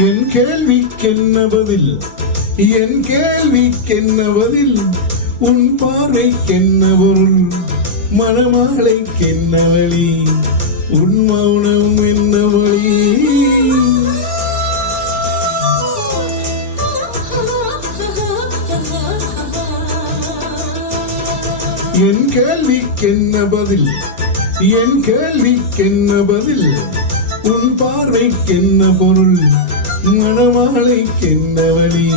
என் கேள்விக்கென்ன பதில், என் கேள்விக்கென்ன பதில், உன் பார்வைக்கென்ன பொருள், மணமாலைக்கென்ன வழி, உன் மௌனம் என்ன மொழி. என் கேள்விக்கென்ன பதில், என் கேள்விக்கென்ன பதில், உன் பார்வைக்கென்ன பொருள், மணமாலைக்கென்ன வழி,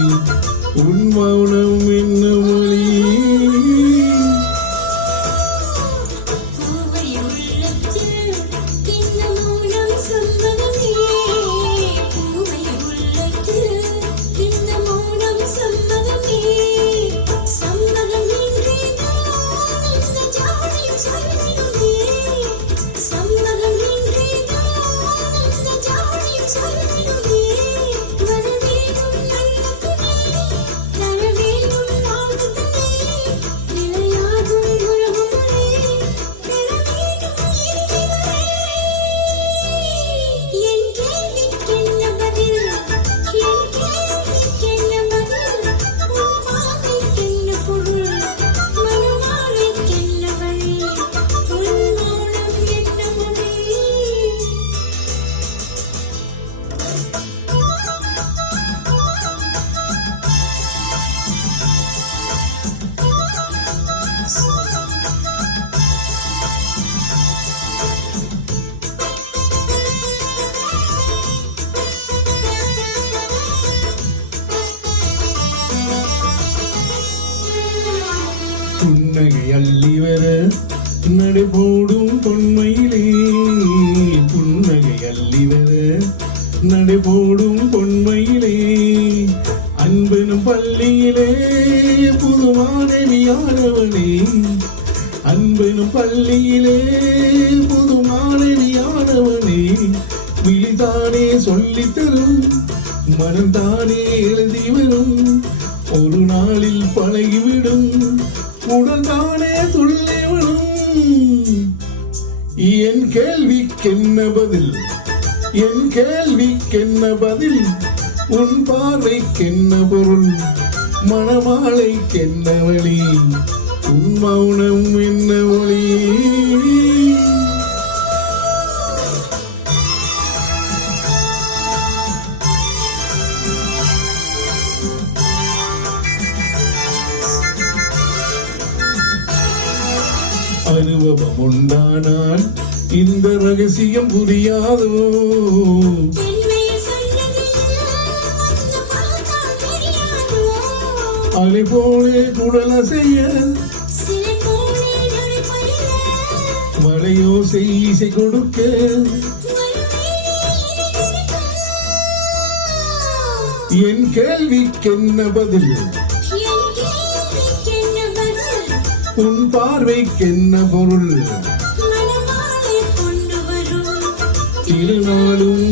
உன் மௌனம் என்ன மொழி. புன்னகை அள்ளி வர நடைபோடும் பொன்மையிலே, புன்னகை அள்ளி வர நடைபோடும் பொன்மையிலே, அன்பெனும் பள்ளியிலே புது மாணவியானவனே, அன்பெனும் பள்ளியிலே புது மாணவியானவனே, விழிதானே சொல்லித்தரும், மனம்தானே எழுதி வரும், ஒரு நாளில் பழகிவிடும், உடன்தானே துள்ளிவிடும். என் கேள்விக்கென்ன பதில், என் கேள்விக்கென்ன பதில், உன் பார்வைக்கென்ன பொருள், மணமாலைக்கென்ன வழி, உன் மௌனம் என்ன ஒளி. அனுபவம் உண்டானால் இந்த ரகசியம் புரியாதோ, அலை போலே குடல செய்ய மலையோசை இசை கொடுக்க, என் கேள்விக்கென்ன பதில், உன் பார்வைக்கென்ன பொருள், திருநாளும்